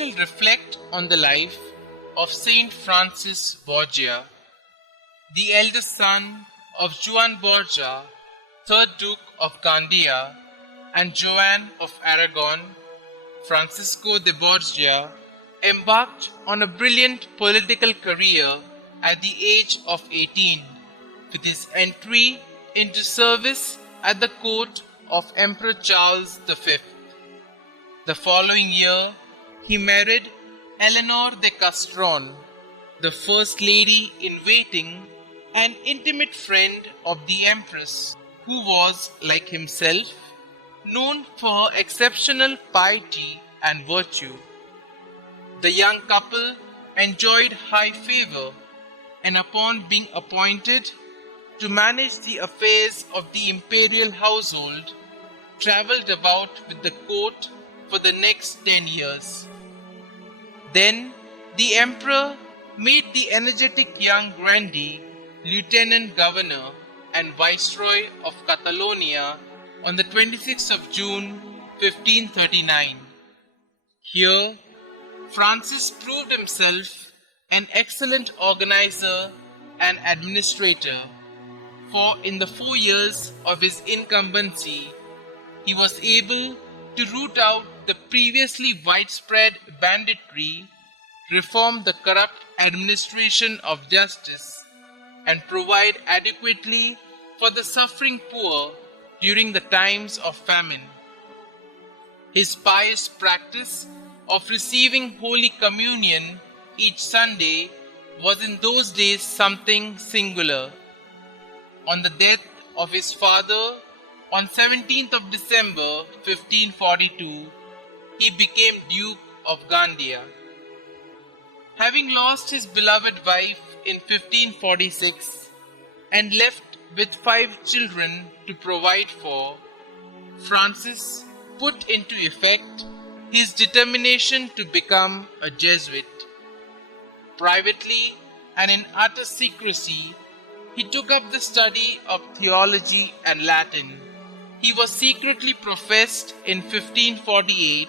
shall reflect on the life of St Francis Borgia, the eldest son of Juan Borgia, 3rd Duke of Gandia, and Joan of Aragon. Francisco de Borgia embarked on a brilliant political career at the age of 18, with his entry into service at the court of Emperor Charles V. The following year, he married Eleanor de Castron, the First Lady in Waiting, an intimate friend of the Empress, who was, like himself, known for her exceptional piety and virtue. The young couple enjoyed high favor, and upon being appointed to manage the affairs of the imperial household, travelled about with the court for the next 10 years. Then the emperor made the energetic young grandee lieutenant governor and viceroy of Catalonia on the 26th of June 1539. Here, Francis proved himself an excellent organizer and administrator, for in the 4 years of his incumbency, he was able to root out the previously widespread banditry, reform the corrupt administration of justice, and provide adequately for the suffering poor during the times of famine. His pious practice of receiving Holy Communion each Sunday was in those days something singular. On the death of his father on 17th of December 1542, he became Duke of Gandia. Having lost his beloved wife in 1546 and left with 5 children to provide for, Francis put into effect his determination to become a Jesuit. Privately and in utter secrecy, he took up the study of theology and Latin. He was secretly professed in 1548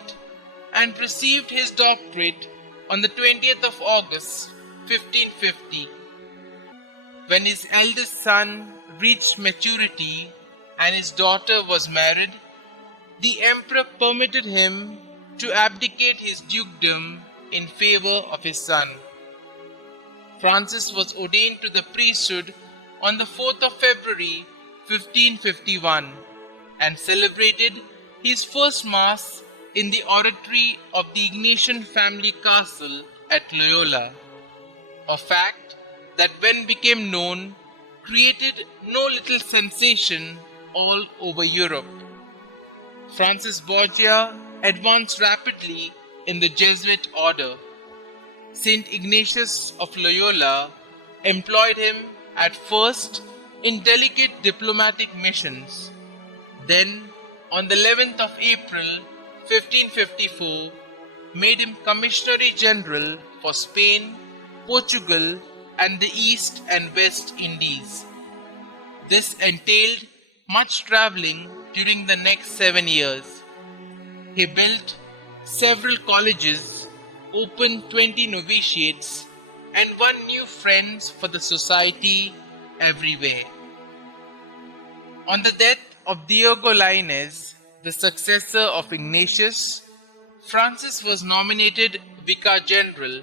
and received his doctorate on the 20th of August 1550. When his eldest son reached maturity and his daughter was married, the emperor permitted him to abdicate his dukedom in favor of his son. Francis was ordained to the priesthood on the 4th of February 1551 and celebrated his first Mass in the oratory of the Ignatian family castle at Loyola, a fact that when became known created no little sensation all over Europe. Francis Borgia advanced rapidly in the Jesuit order. St. Ignatius of Loyola employed him at first in delicate diplomatic missions. Then, on the 11th of April 1554, made him Commissary General for Spain, Portugal, and the East and West Indies. This entailed much travelling during the next 7 years. He built several colleges, opened 20 novitiates, and won new friends for the society everywhere. On the death of Diego Lainez, the successor of Ignatius, Francis was nominated Vicar General,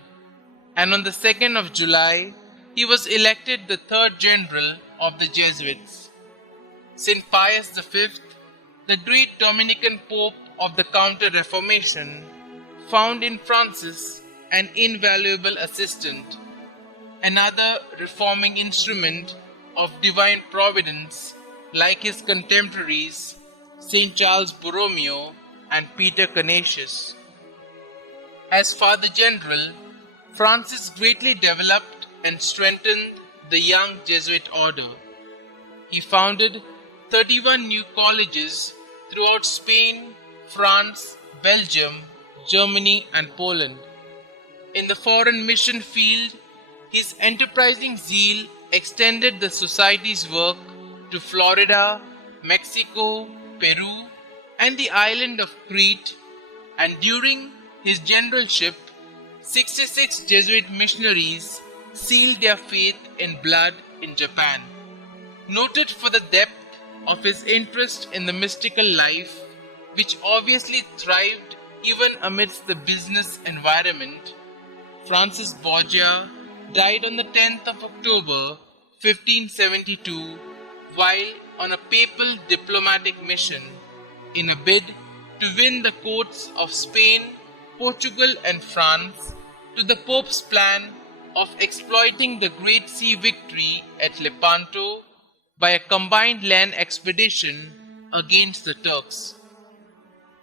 and on the 2nd of July, he was elected the 3rd General of the Jesuits. St. Pius V, the great Dominican Pope of the Counter-Reformation, found in Francis an invaluable assistant, another reforming instrument of divine providence like his contemporaries St. Charles Borromeo and Peter Canisius. As Father General, Francis greatly developed and strengthened the young Jesuit order. He founded 31 new colleges throughout Spain, France, Belgium, Germany, and Poland. In the foreign mission field, his enterprising zeal extended the Society's work to Florida, Mexico, Peru, and the island of Crete, and during his generalship, 66 Jesuit missionaries sealed their faith in blood in Japan. Noted for the depth of his interest in the mystical life, which obviously thrived even amidst the business environment, Francis Borgia died on the 10th of October 1572 while on a papal diplomatic mission in a bid to win the courts of Spain, Portugal and France to the Pope's plan of exploiting the Great Sea victory at Lepanto by a combined land expedition against the Turks.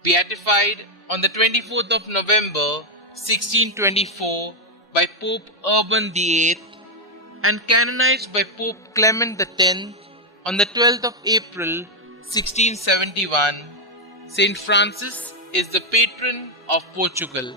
Beatified on the 24th of November 1624 by Pope Urban VIII and canonized by Pope Clement X on the 12th of April 1671, St. Francis is the patron of Portugal.